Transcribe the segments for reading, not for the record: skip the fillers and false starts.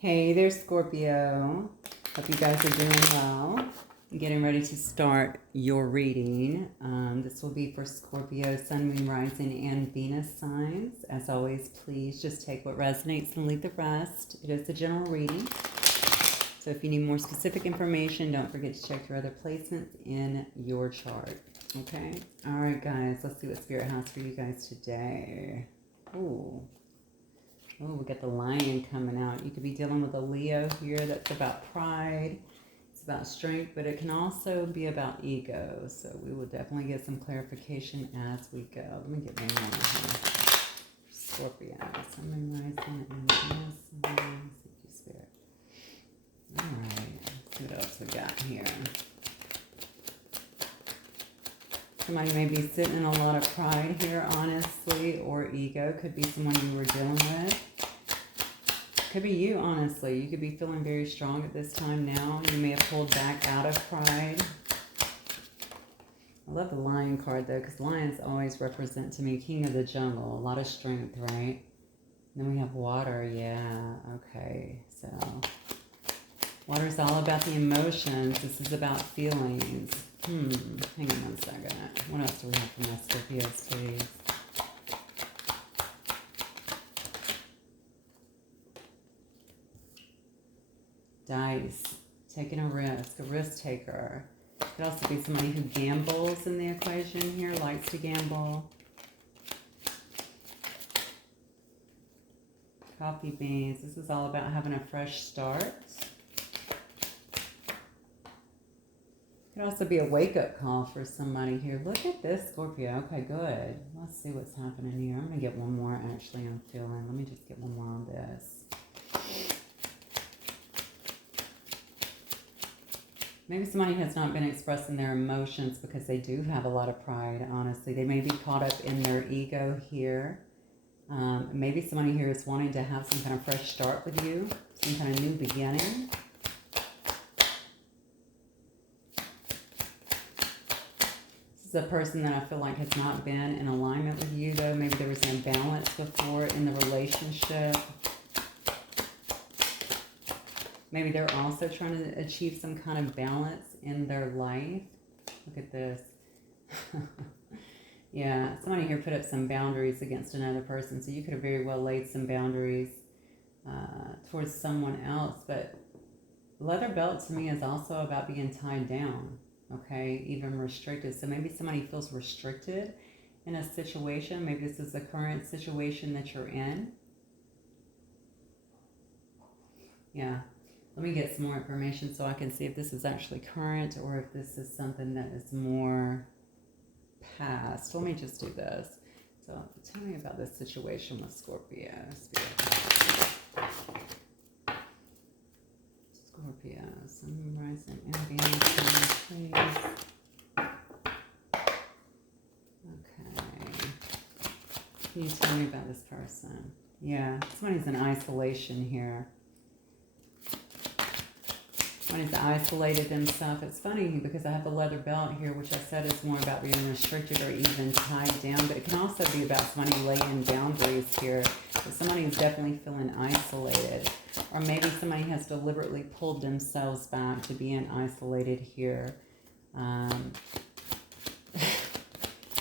Hey there, Scorpio. Hope you guys are doing well. I'm getting ready to start your reading. This will be for Scorpio, Sun, Moon, Rising, and Venus signs. As always, please just take what resonates and leave the rest. It is a general reading. So if you need more specific information, don't forget to check your other placements in your chart. Okay? All right, guys. Let's see what Spirit has for you guys today. Ooh. Oh, we got the Lion coming out. You could be dealing with a Leo here. That's about pride. It's about strength, but it can also be about ego. So we will definitely get some clarification as we go. Let me get one more here. Scorpio. Sun, Rising, and Venus. Thank you, Spirit. All right. Let's see what else we got here. Somebody may be sitting in a lot of pride here, honestly, or ego. Could be someone you were dealing with. Could be you, honestly. You could be feeling very strong at this time now. You may have pulled back out of pride. I love the Lion card, though, because lions always represent, to me, king of the jungle. A lot of strength, right? And then we have water. Yeah, okay. So, water is all about the emotions. This is about feelings. Hang on one second. What else do we have from my Scorpios, please? Dice. Taking a risk taker. Could also be somebody who gambles in the equation here, likes to gamble. Coffee beans. This is all about having a fresh start. Could also be a wake-up call for somebody here. Look at this, Scorpio. Okay, good. Let's see what's happening here. I'm going to get one more, actually, I'm feeling. Let me just get one more on this. Maybe somebody has not been expressing their emotions because they do have a lot of pride, honestly. They may be caught up in their ego here. Maybe somebody here is wanting to have some kind of fresh start with you, some kind of new beginning. This is a person that I feel like has not been in alignment with you, though. Maybe there was an imbalance before in the relationship. Maybe they're also trying to achieve some kind of balance in their life. Look at this. Yeah, somebody here put up some boundaries against another person. So you could have very well laid some boundaries towards someone else. But leather belt to me is also about being tied down. Okay, even restricted. So maybe somebody feels restricted in a situation. Maybe this is the current situation that you're in. Yeah. Let me get some more information so I can see if this is actually current or if this is something that is more past. Let me just do this. So tell me about this situation with Scorpio. Scorpio, Sun, Rising, and Venus, please. Okay. Can you tell me about this person? Yeah, somebody's in isolation here. Somebody's isolated themselves. It's funny because I have the leather belt here, which I said is more about being restricted or even tied down, but it can also be about somebody laying boundaries here. So somebody is definitely feeling isolated, or maybe somebody has deliberately pulled themselves back to being isolated here.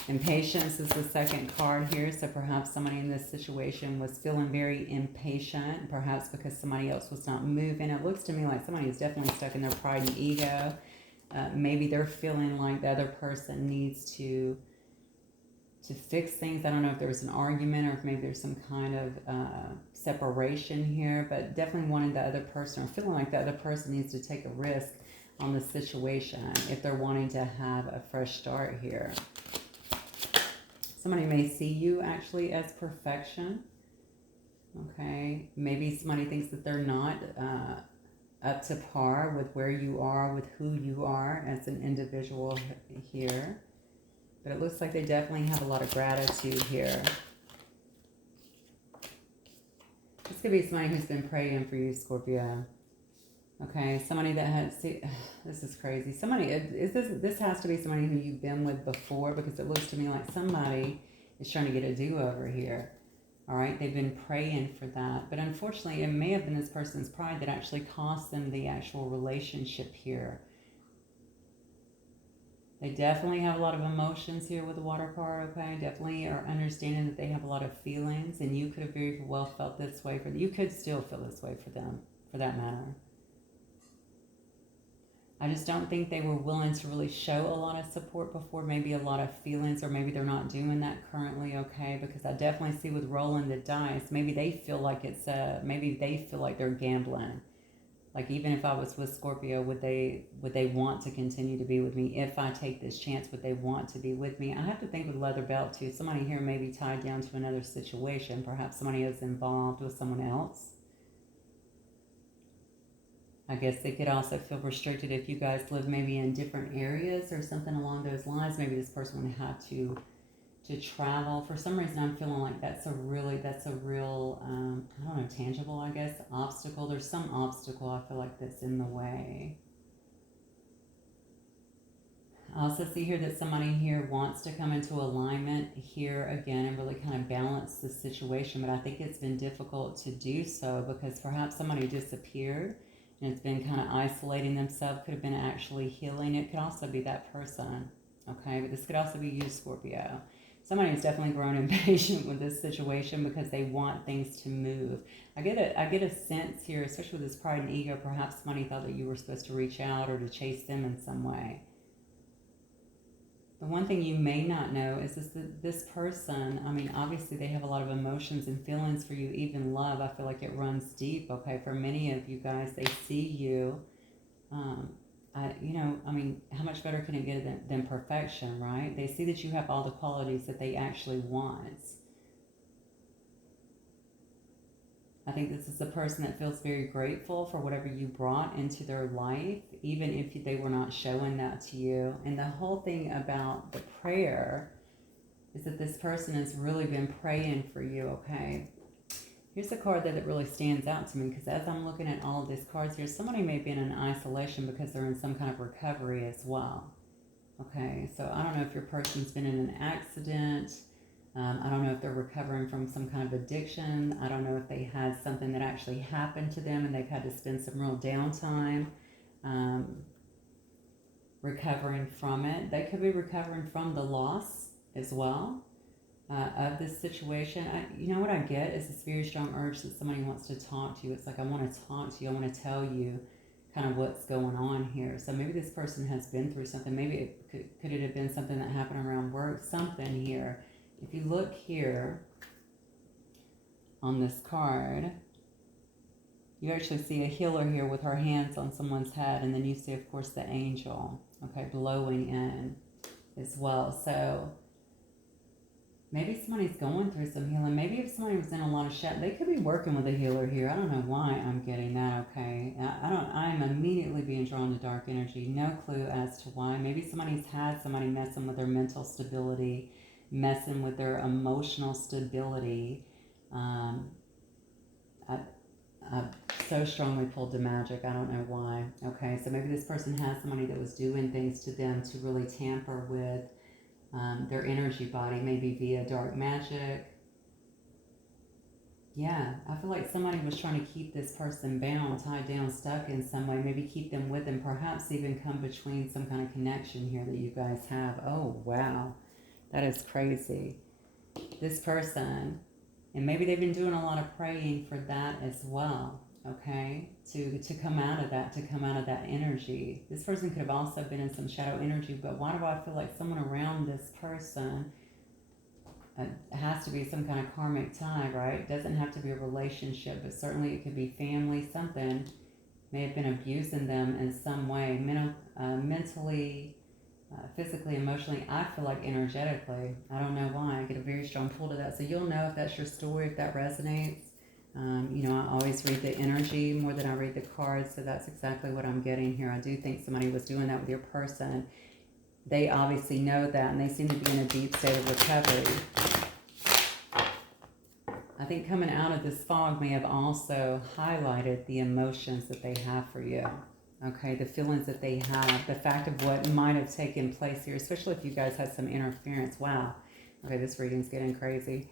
Impatience is the second card here, so perhaps somebody in this situation was feeling very impatient, perhaps because somebody else was not moving. It looks to me like somebody is definitely stuck in their pride and ego. Maybe they're feeling like the other person needs to fix things. I don't know if there was an argument or if maybe there's some kind of separation here, but definitely wanting the other person or feeling like the other person needs to take a risk on the situation if they're wanting to have a fresh start here. Somebody may see you actually as perfection. Okay. Maybe somebody thinks that they're not up to par with where you are, with who you are as an individual here. But it looks like they definitely have a lot of gratitude here. This could be somebody who's been praying for you, Scorpio. Okay, somebody that has, see, this is crazy. Somebody, this has to be somebody who you've been with before, because it looks to me like somebody is trying to get a do-over here. All right, they've been praying for that. But unfortunately, it may have been this person's pride that actually cost them the actual relationship here. They definitely have a lot of emotions here with the water card, okay? Definitely are understanding that they have a lot of feelings, and you could have very well felt this way for them. You could still feel this way for them, for that matter. I just don't think they were willing to really show a lot of support before, maybe a lot of feelings, or maybe they're not doing that currently, okay? Because I definitely see with rolling the dice, maybe they feel like maybe they feel like they're gambling. Like, even if I was with Scorpio, would they want to continue to be with me? If I take this chance, would they want to be with me? I have to think with leather belt too. Somebody here may be tied down to another situation. Perhaps somebody is involved with someone else. I guess they could also feel restricted if you guys live maybe in different areas or something along those lines. Maybe this person would have to travel. For some reason, I'm feeling like that's a real, I don't know, tangible, I guess, obstacle. There's some obstacle I feel like that's in the way. I also see here that somebody here wants to come into alignment here again and really kind of balance the situation, but I think it's been difficult to do so because perhaps somebody disappeared and it's been kind of isolating themselves. Could have been actually healing. It could also be that person, okay? But this could also be you, Scorpio. Somebody has definitely grown impatient with this situation because they want things to move. I get a sense here, especially with this pride and ego, perhaps somebody thought that you were supposed to reach out or to chase them in some way. The one thing you may not know is this person, I mean, obviously they have a lot of emotions and feelings for you, even love. I feel like it runs deep, okay? For many of you guys, they see you. I mean, how much better can it get than perfection, right? They see that you have all the qualities that they actually want. I think this is a person that feels very grateful for whatever you brought into their life, even if they were not showing that to you. And the whole thing about the prayer is that this person has really been praying for you, okay? Here's a card that really stands out to me because as I'm looking at all of these cards here, somebody may be in an isolation because they're in some kind of recovery as well. Okay, so I don't know if your person's been in an accident. I don't know if they're recovering from some kind of addiction. I don't know if they had something that actually happened to them and they've had to spend some real downtime recovering from it. They could be recovering from the loss as well. Of this situation. You know what I get is this very strong urge that somebody wants to talk to you. It's like, I want to talk to you. I want to tell you kind of what's going on here. So maybe this person has been through something. Maybe could it have been something that happened around work? Something here. If you look here on this card, you actually see a healer here with her hands on someone's head. And then you see, of course, the angel, okay, blowing in as well. So maybe somebody's going through some healing. Maybe if somebody was in a lot of shadow, they could be working with a healer here. I don't know why I'm getting that, okay? I'm immediately being drawn to dark energy. No clue as to why. Maybe somebody's had somebody messing with their mental stability, messing with their emotional stability. I so strongly pulled to magic. I don't know why. Okay, so maybe this person has somebody that was doing things to them to really tamper with their energy body, maybe via dark magic. Yeah, I feel like somebody was trying to keep this person bound, tied down, stuck in some way, maybe keep them with them, perhaps even come between some kind of connection here that you guys have. Oh, wow. That is crazy. This person, and maybe they've been doing a lot of praying for that as well, okay? To come out of that energy. This person could have also been in some shadow energy, but why do I feel like someone around this person has to be some kind of karmic tie, right? It doesn't have to be a relationship, but certainly it could be family. Something may have been abusing them in some way, mentally, physically, emotionally. I feel like energetically. I don't know why. I get a very strong pull to that. So you'll know if that's your story, if that resonates. I always read the energy more than I read the cards, so that's exactly what I'm getting here. I do think somebody was doing that with your person. They obviously know that, and they seem to be in a deep state of recovery. I think coming out of this fog may have also highlighted the emotions that they have for you. Okay, the feelings that they have, the fact of what might have taken place here, especially if you guys had some interference. Wow. Okay, this reading's getting crazy.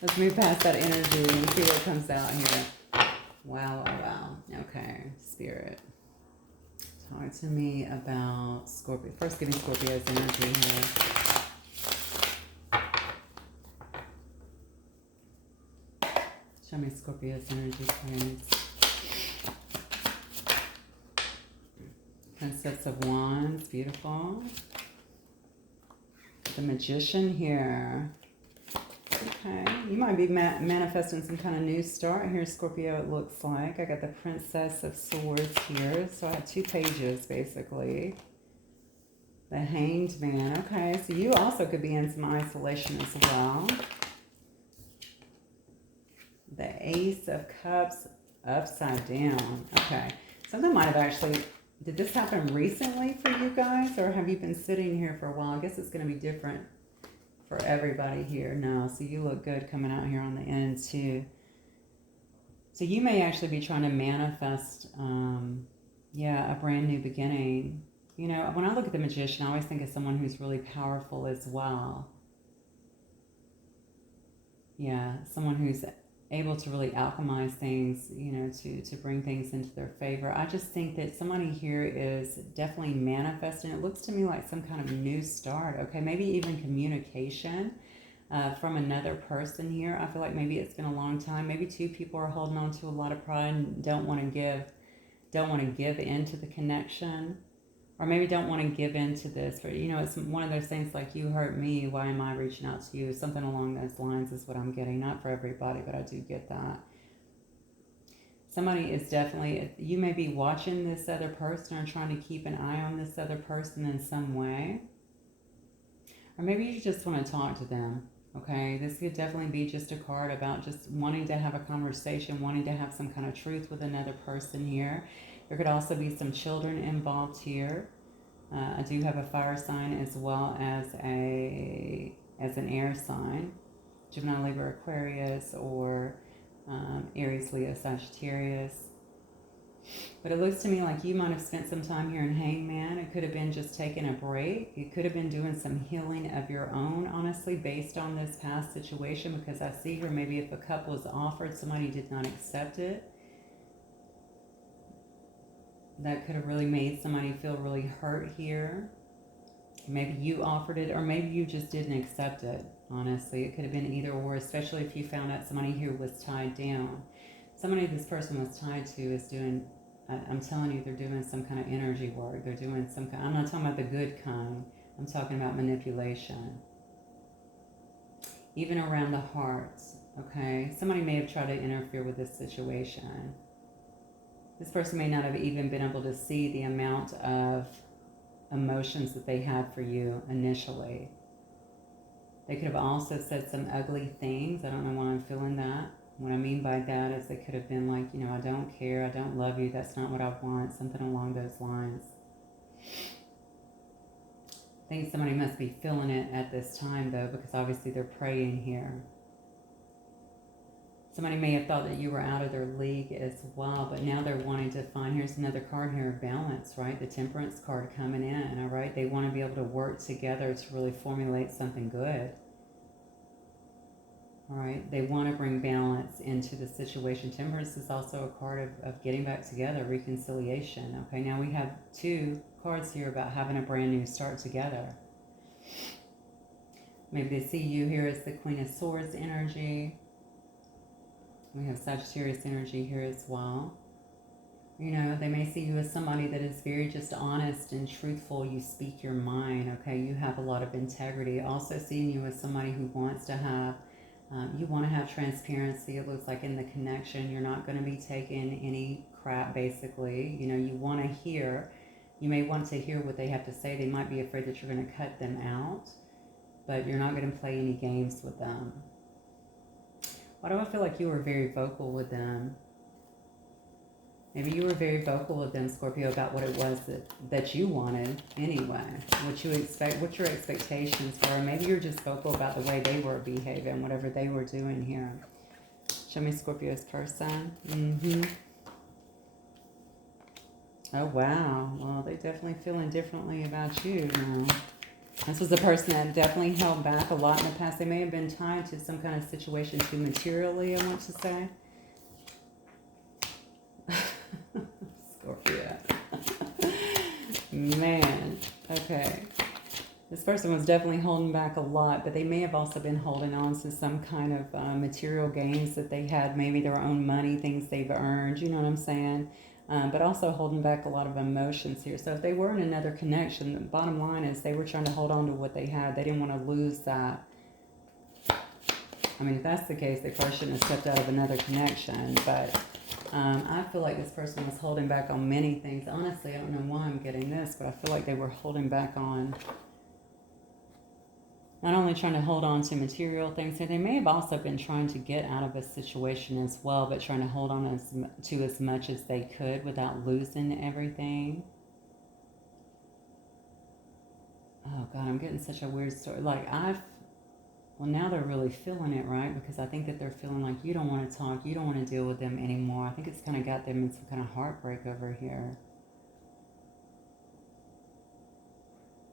Let's move past that energy and see what comes out here. Wow, wow, wow. Okay, Spirit. Talk to me about Scorpio. First, give me Scorpio's energy here. Show me Scorpio's energy, please. Princess of Wands, beautiful. The Magician here. Okay, you might be manifesting some kind of new start here, Scorpio, it looks like. I got the Princess of Swords here. So I have 2 pages, basically. The Hanged Man. Okay, so you also could be in some isolation as well. The Ace of Cups upside down. Okay, something might have actually... Did this happen recently for you guys? Or have you been sitting here for a while? I guess it's going to be different for everybody here. No, so you look good coming out here on the end too. So you may actually be trying to manifest, yeah, a brand new beginning. You know, when I look at the Magician, I always think of someone who's really powerful as well. Yeah, someone who's able to really alchemize things, you know, to bring things into their favor. I just think that somebody here is definitely manifesting. It looks to me like some kind of new start, okay? Maybe even communication from another person here. I feel like maybe it's been a long time. Maybe 2 people are holding on to a lot of pride and don't want to give into the connection. Or maybe don't want to give into this. But, you know, it's one of those things like, you hurt me, why am I reaching out to you? Something along those lines is what I'm getting. Not for everybody, but I do get that. Somebody is definitely... You may be watching this other person or trying to keep an eye on this other person in some way. Or maybe you just want to talk to them, okay? This could definitely be just a card about just wanting to have a conversation, wanting to have some kind of truth with another person here. There could also be some children involved here. I do have a fire sign as well as an air sign. Gemini, Libra, Aquarius, or Aries, Leo, Sagittarius. But it looks to me like you might have spent some time here in Hangman. It could have been just taking a break. You could have been doing some healing of your own, honestly, based on this past situation. Because I see here maybe if a cup was offered, somebody did not accept it. That could have really made somebody feel really hurt here. Maybe you offered it, or maybe you just didn't accept it, honestly. It could have been either or, especially if you found out somebody here was tied down. Somebody this person was tied to is doing, I'm telling you, they're doing some kind of energy work. They're doing some kind, I'm not talking about the good kind. I'm talking about manipulation. Even around the hearts, okay? Somebody may have tried to interfere with this situation. This person may not have even been able to see the amount of emotions that they had for you initially. They could have also said some ugly things. I don't know why I'm feeling that. What I mean by that is they could have been like, you know, I don't care, I don't love you, that's not what I want, something along those lines. I think somebody must be feeling it at this time, though, because obviously they're praying here. Somebody may have thought that you were out of their league as well, but now they're wanting to find, here's another card here of balance, right? The Temperance card coming in, all right? They want to be able to work together to really formulate something good. All right, they want to bring balance into the situation. Temperance is also a card of getting back together, reconciliation. Okay, now we have 2 cards here about having a brand new start together. Maybe they see you here as the Queen of Swords energy. We have Sagittarius energy here as well. You know, they may see you as somebody that is very just honest and truthful. You speak your mind, okay? You have a lot of integrity. Also seeing you as somebody who wants to have, you want to have transparency. It looks like in the connection, you're not going to be taking any crap, basically. You know, you want to hear, you may want to hear what they have to say. They might be afraid that you're going to cut them out, but you're not going to play any games with them. Why do I feel like you were very vocal with them? Maybe you were very vocal with them, Scorpio, about what it was that you wanted anyway. What you expect, what your expectations were. Maybe you're just vocal about the way they were behaving, whatever they were doing here. Show me Scorpio's person. Oh, wow. Well, they're definitely feeling differently about you now. This was a person that definitely held back a lot in the past. They may have been tied to some kind of situation too materially, I want to say. Scorpio. Man, okay. This person was definitely holding back a lot, but they may have also been holding on to some kind of material gains that they had, maybe their own money, things they've earned, you know what I'm saying? But also holding back a lot of emotions here. So if they were in another connection, the bottom line is they were trying to hold on to what they had. They didn't want to lose that. I mean, if that's the case, they probably shouldn't have stepped out of another connection, but I feel like this person was holding back on many things. Honestly, I don't know why I'm getting this, but I feel like they were holding back on not only trying to hold on to material things, they may have also been trying to get out of a situation as well, but trying to hold on to as much as they could without losing everything. Oh God, I'm getting such a weird story. Well, now they're really feeling it, right? Because I think that they're feeling like you don't want to talk, you don't want to deal with them anymore. I think it's kind of got them in some kind of heartbreak over here.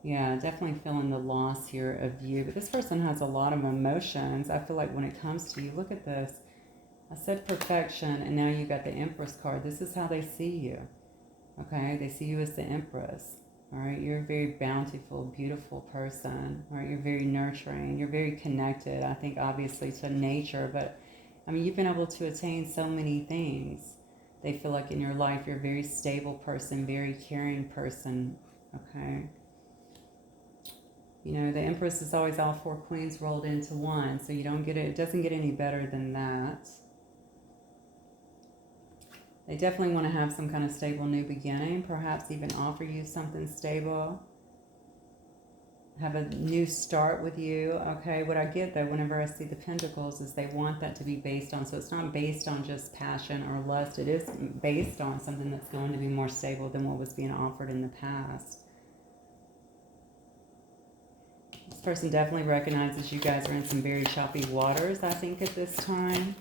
Yeah, definitely feeling the loss here of you. But this person has a lot of emotions. I feel like when it comes to you, look at this. I said perfection, and now you got the Empress card. This is how they see you. Okay, they see you as the Empress. All right, you're a very bountiful, beautiful person. All right, you're very nurturing. You're very connected, I think, obviously, to nature. But, I mean, you've been able to attain so many things. They feel like in your life you're a very stable person, very caring person. Okay. You know, the Empress is always all four queens rolled into one, so you don't get it. It doesn't get any better than that. They definitely want to have some kind of stable new beginning, perhaps even offer you something stable. Have a new start with you. Okay, what I get though, whenever I see the Pentacles, is they want that to be based on, so it's not based on just passion or lust. It is based on something that's going to be more stable than what was being offered in the past. This person definitely recognizes you guys are in some very choppy waters, I think, at this time.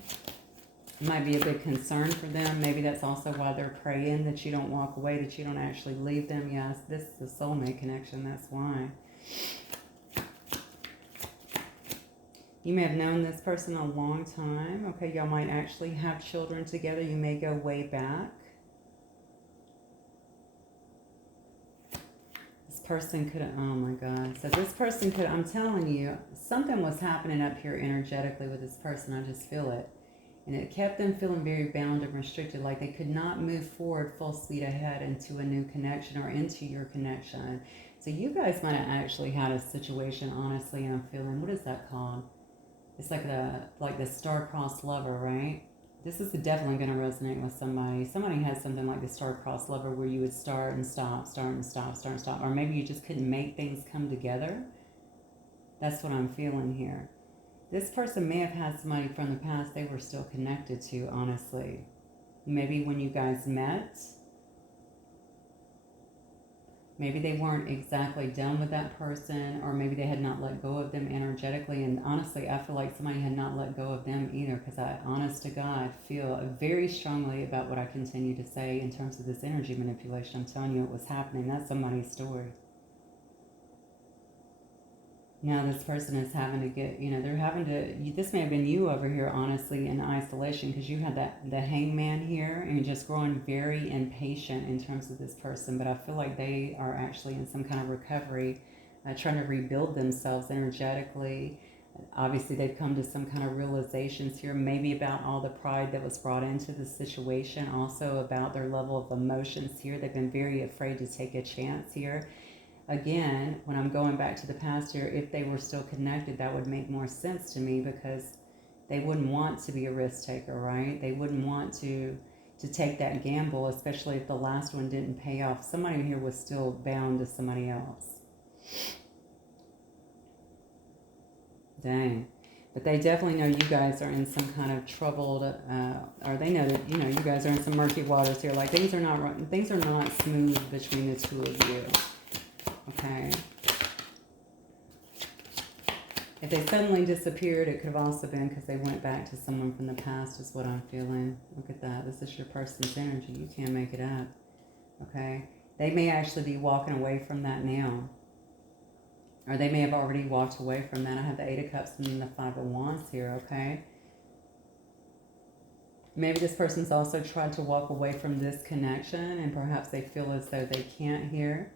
It might be a big concern for them. Maybe that's also why they're praying that you don't walk away, that you don't actually leave them. Yes, this is a soulmate connection, that's why. You may have known this person a long time. Okay, y'all might actually have children together. You may go way back. Person could, oh my God. So this person could, I'm telling you, something was happening up here energetically with this person. I just feel it. And it kept them feeling very bound and restricted, like they could not move forward full speed ahead into a new connection or into your connection. So you guys might have actually had a situation, honestly, I'm feeling, what is that called? It's like the star-crossed lover, right? This is definitely going to resonate with somebody. Somebody has something like the star-crossed lover where you would start and stop, start and stop, start and stop. Or maybe you just couldn't make things come together. That's what I'm feeling here. This person may have had somebody from the past they were still connected to, honestly. Maybe when you guys met, maybe they weren't exactly done with that person, or maybe they had not let go of them energetically. And honestly, I feel like somebody had not let go of them either, because I, honest to God, feel very strongly about what I continue to say in terms of this energy manipulation. I'm telling you it was happening. That's somebody's story. Now this person is having to get, you know, they're having to, this may have been you over here, honestly, in isolation, because you had the hangman here, and you're just growing very impatient in terms of this person. But I feel like they are actually in some kind of recovery, trying to rebuild themselves energetically. Obviously, they've come to some kind of realizations here, maybe about all the pride that was brought into the situation, also about their level of emotions here. They've been very afraid to take a chance here. Again, when I'm going back to the past here, if they were still connected, that would make more sense to me, because they wouldn't want to be a risk taker, right? They wouldn't want to take that gamble, especially if the last one didn't pay off. Somebody here was still bound to somebody else. Dang. But they definitely know you guys are in some kind of troubled, or they know that, you know, you guys are in some murky waters here. Like things are not smooth between the two of you. Okay. If they suddenly disappeared, it could have also been because they went back to someone from the past, is what I'm feeling. Look at that. This is your person's energy. You can't make it up. Okay. They may actually be walking away from that now. Or they may have already walked away from that. I have the Eight of Cups and then the Five of Wands here, okay? Maybe this person's also tried to walk away from this connection and perhaps they feel as though they can't hear.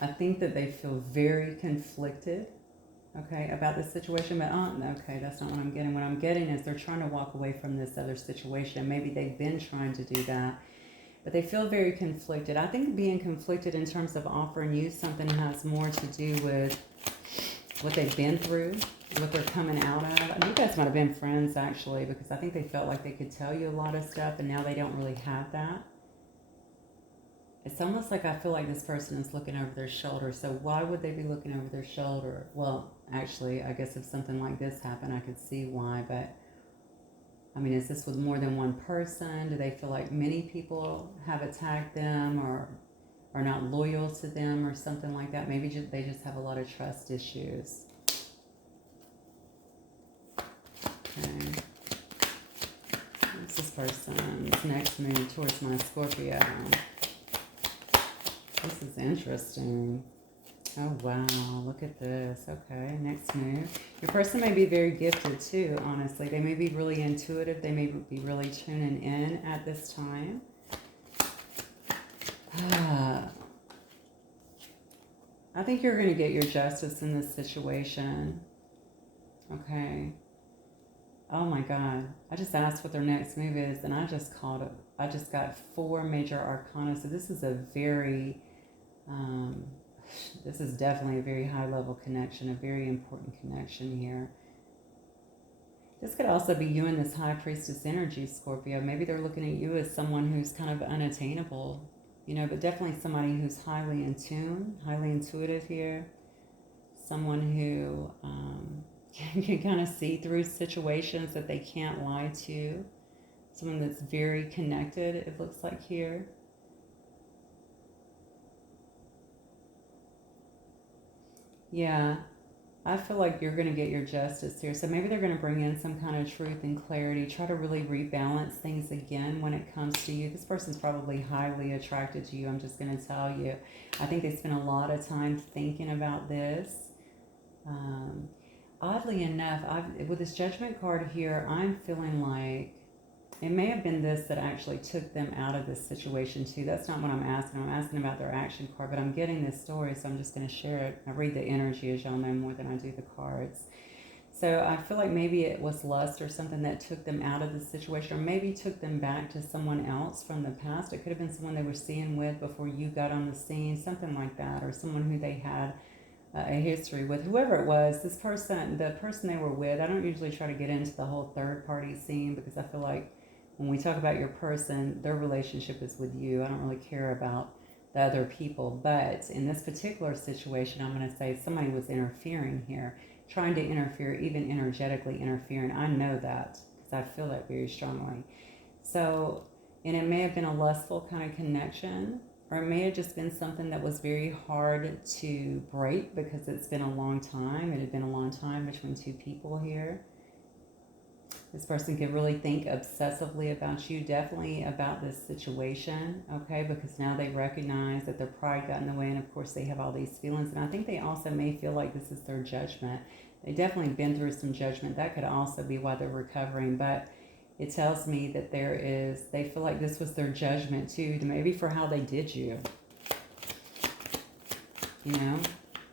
I think that they feel very conflicted, okay, about this situation. But, okay, that's not what I'm getting. What I'm getting is they're trying to walk away from this other situation. Maybe they've been trying to do that. But they feel very conflicted. I think being conflicted in terms of offering you something has more to do with what they've been through, what they're coming out of. You guys might have been friends, actually, because I think they felt like they could tell you a lot of stuff, and now they don't really have that. It's almost like I feel like this person is looking over their shoulder. So why would they be looking over their shoulder? Well, actually, I guess if something like this happened, I could see why, but I mean, is this with more than one person? Do they feel like many people have attacked them or are not loyal to them or something like that? Maybe they just have a lot of trust issues. Okay. What's this person's next move towards my Scorpio? This is interesting. Oh, wow. Look at this. Okay, next move. Your person may be very gifted, too, honestly. They may be really intuitive. They may be really tuning in at this time. I think you're going to get your justice in this situation. Okay. Oh, my God. I just asked what their next move is, and I just called it. I just got 4 major arcana. So this is a very... this is definitely a very high level connection, a very important connection here. This could also be you and this high priestess energy, Scorpio. Maybe they're looking at you as someone who's kind of unattainable, you know, but definitely somebody who's highly in tune, highly intuitive here. Someone who can kind of see through situations that they can't lie to. Someone that's very connected, it looks like here. Yeah, I feel like you're going to get your justice here. So maybe they're going to bring in some kind of truth and clarity, try to really rebalance things again when it comes to you. This person's probably highly attracted to you, I'm just going to tell you. I think they spend a lot of time thinking about this. Oddly enough, with this Judgment card here, I'm feeling like it may have been this that actually took them out of this situation too. That's not what I'm asking. I'm asking about their action card, but I'm getting this story, so I'm just going to share it. I read the energy, as y'all know, more than I do the cards. So I feel like maybe it was lust or something that took them out of this situation, or maybe took them back to someone else from the past. It could have been someone they were seeing with before you got on the scene, something like that, or someone who they had a history with. Whoever it was, this person, the person they were with, I don't usually try to get into the whole third party scene because I feel like when we talk about your person, their relationship is with you. I don't really care about the other people. But in this particular situation, I'm going to say somebody was interfering here, trying to interfere, even energetically interfering. I know that because I feel that very strongly. So, and it may have been a lustful kind of connection, or it may have just been something that was very hard to break because it's been a long time. It had been a long time between two people here. This person can really think obsessively about you, definitely about this situation, okay? Because now they recognize that their pride got in the way, and of course they have all these feelings. And I think they also may feel like this is their judgment. They've definitely been through some judgment. That could also be why they're recovering. But it tells me that they feel like this was their judgment too, maybe for how they did you. You know?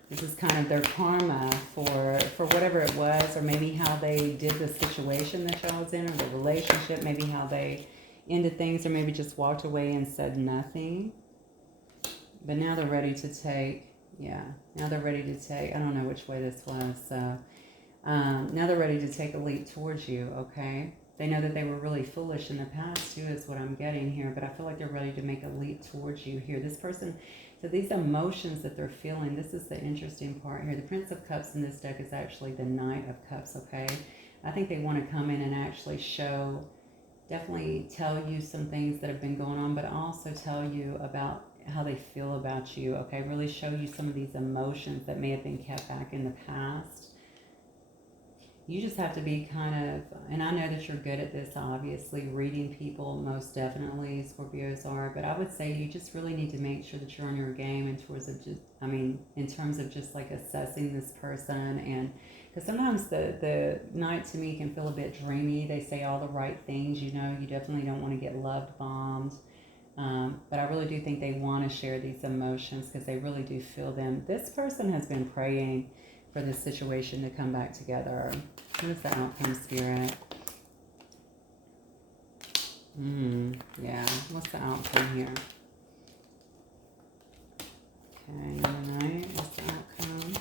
This is kind of their karma for whatever it was, or maybe how they did the situation that y'all was in, or the relationship, maybe how they ended things, or maybe just walked away and said nothing. But now they're ready to take, now they're ready to take, I don't know which way this was, so now they're ready to take a leap towards you, okay? They know that they were really foolish in the past too, is what I'm getting here, but I feel like they're ready to make a leap towards you here. This person, so these emotions that they're feeling, this is the interesting part here. The Prince of Cups in this deck is actually the Knight of Cups, okay? I think they want to come in and actually show, definitely tell you some things that have been going on, but also tell you about how they feel about you, okay? Really show you some of these emotions that may have been kept back in the past. you just have to be kind of, and I know that you're good at this, obviously, reading people, most definitely, Scorpios are, but I would say you just really need to make sure that you're on your game in terms of just, in terms of just like assessing this person. And because sometimes the night to me can feel a bit dreamy. They say all the right things, you know, you definitely don't want to get love bombed. But I really do think they want to share these emotions because they really do feel them. This person has been praying for this situation to come back together. What is the outcome, Spirit? Yeah, what's the outcome here? Okay, Knight, what's the outcome?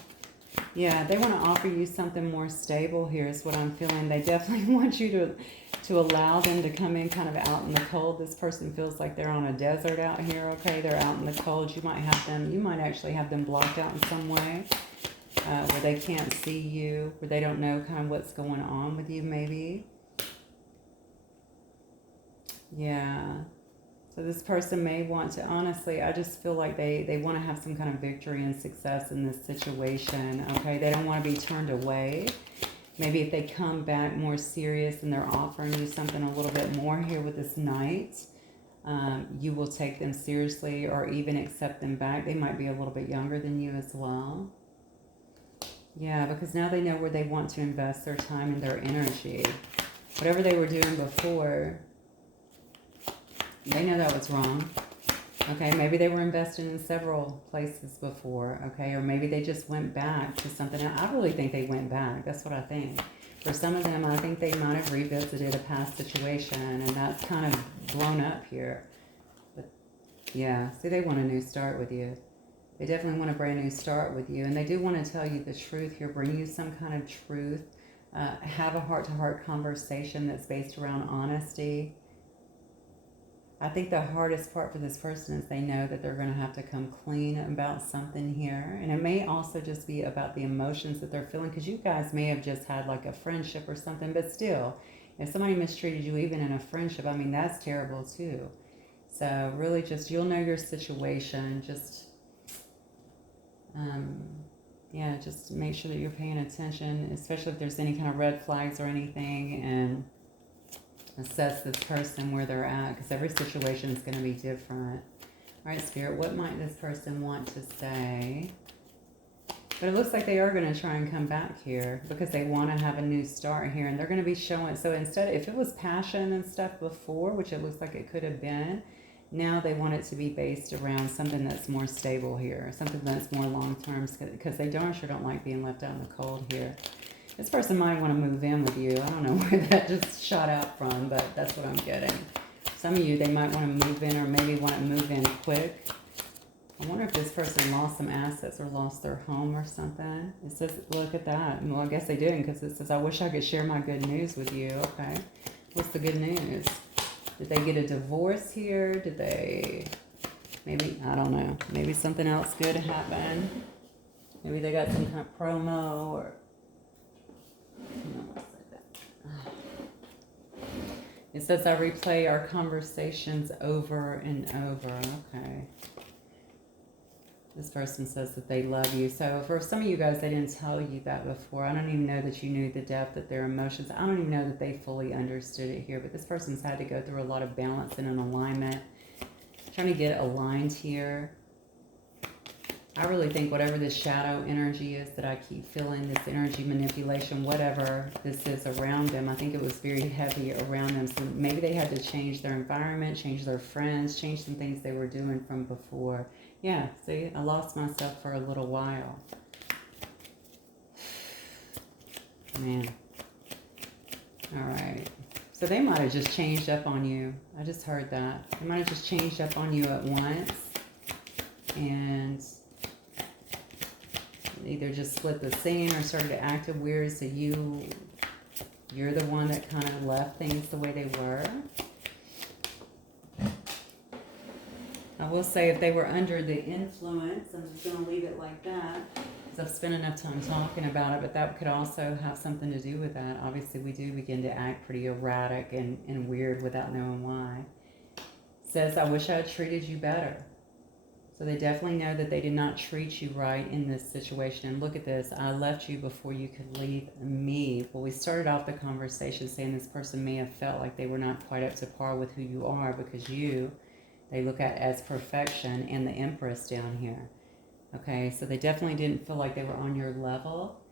Yeah, they want to offer you something more stable here is what I'm feeling. They definitely want you to allow them to come in kind of out in the cold. This person feels like they're on a desert out here, okay? They're out in the cold. You might actually have them blocked out in some way. Where they can't see you, where they don't know kind of what's going on with you, maybe. Yeah. So this person may want to, honestly, I just feel like they want to have some kind of victory and success in this situation, okay? They don't want to be turned away. Maybe if they come back more serious and they're offering you something a little bit more here with this Knight, you will take them seriously or even accept them back. They might be a little bit younger than you as well. Yeah, because now they know where they want to invest their time and their energy. Whatever they were doing before, they know that was wrong. Okay, maybe they were investing in several places before, okay? Or maybe they just went back to something else. I really think they went back. That's what I think. For some of them, I think they might have revisited a past situation, and that's kind of blown up here. But yeah, see, they want a new start with you. They definitely want a brand new start with you. And they do want to tell you the truth here, bring you some kind of truth. Have a heart-to-heart conversation that's based around honesty. I think the hardest part for this person is they know that they're going to have to come clean about something here. And it may also just be about the emotions that they're feeling, because you guys may have just had like a friendship or something. But still, if somebody mistreated you even in a friendship, I mean, that's terrible too. So really just, you'll know your situation. Just... yeah, just make sure that you're paying attention, especially if there's any kind of red flags or anything, and assess this person where they're at, because every situation is going to be different. All right, Spirit, what might this person want to say? But it looks like they are going to try and come back here because they want to have a new start here, and they're going to be showing. So instead, if it was passion and stuff before, which it looks like it could have been, now they want it to be based around something that's more stable here, something that's more long-term, because they darn sure don't like being left out in the cold here. This person might want to move in with you. I don't know where that just shot out from, but that's what I'm getting. Some of you, they might want to move in, or maybe want to move in quick. I wonder if this person lost some assets or lost their home or something. It says, look at that. Well, I guess they didn't, because it says, I wish I could share my good news with you. Okay. What's the good news? Did they get a divorce here? Did they, maybe, I don't know. Maybe something else good happened. Maybe they got some kind of promo, or, it says, I replay our conversations over and over. Okay. This person says that they love you. So for some of you guys, they didn't tell you that before. I don't even know that you knew the depth of their emotions. I don't even know that they fully understood it here. But this person's had to go through a lot of balance and an alignment. Trying to get aligned here. I really think whatever this shadow energy is that I keep feeling, this energy manipulation, whatever this is around them, I think it was very heavy around them. So maybe they had to change their environment, change their friends, change some things they were doing from before. Yeah, see, I lost myself for a little while. Man. All right. So they might have just changed up on you. I just heard that. They might have just changed up on you at once. And either just split the scene or started to act weird, so you're the one that kind of left things the way they were. I will say, if they were under the influence, I'm just going to leave it like that, because I've spent enough time talking about it, but that could also have something to do with that. Obviously, we do begin to act pretty erratic and weird without knowing why. It says, I wish I had treated you better. So they definitely know that they did not treat you right in this situation. And look at this. I left you before you could leave me. Well, we started off the conversation saying this person may have felt like they were not quite up to par with who you are, because they look at as perfection, and the Empress down here. Okay, so they definitely didn't feel like they were on your level.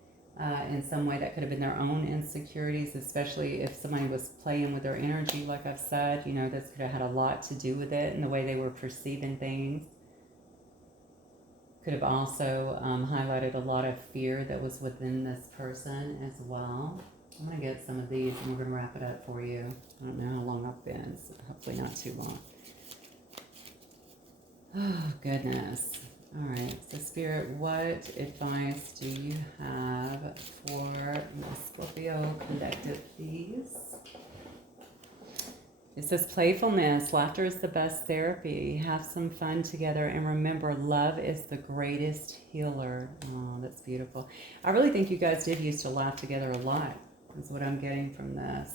In some way, that could have been their own insecurities, especially if somebody was playing with their energy, like I've said. You know, this could have had a lot to do with it and the way they were perceiving things. Could have also highlighted a lot of fear that was within this person as well. I'm going to get some of these and we're going to wrap it up for you. I don't know how long I've been, so hopefully not too long. Oh, goodness. All right, so Spirit, what advice do you have for the Scorpio collective, please? It says playfulness. Laughter is the best therapy. Have some fun together. And remember, love is the greatest healer. Oh, that's beautiful. I really think you guys did used to laugh together a lot. That's what I'm getting from this.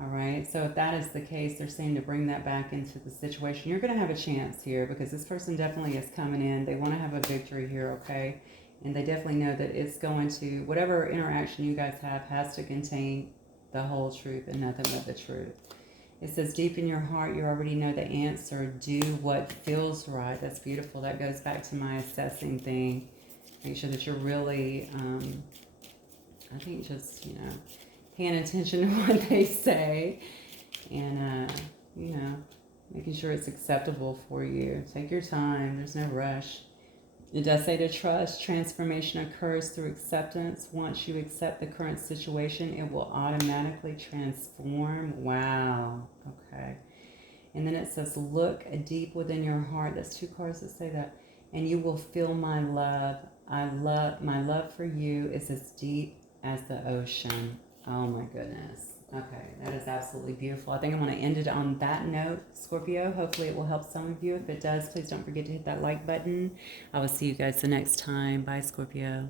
All right. So if that is the case, they're saying to bring that back into the situation. You're going to have a chance here, because this person definitely is coming in. They want to have a victory here, okay? And they definitely know that it's going to, whatever interaction you guys have has to contain the whole truth and nothing but the truth. It says, deep in your heart, you already know the answer. Do what feels right. That's beautiful. That goes back to my assessing thing. Make sure that you're really, I think just, paying attention to what they say. And, making sure it's acceptable for you. Take your time. There's no rush. It does say to trust. Transformation occurs through acceptance. Once you accept the current situation, it will automatically transform. Wow. Okay. And then it says, look deep within your heart. That's 2 cards that say that. And you will feel my love. My love for you is as deep as the ocean. Oh my goodness. Okay, that is absolutely beautiful. I think I'm going to end it on that note, Scorpio. Hopefully it will help some of you. If it does, please don't forget to hit that like button. I will see you guys the next time. Bye, Scorpio.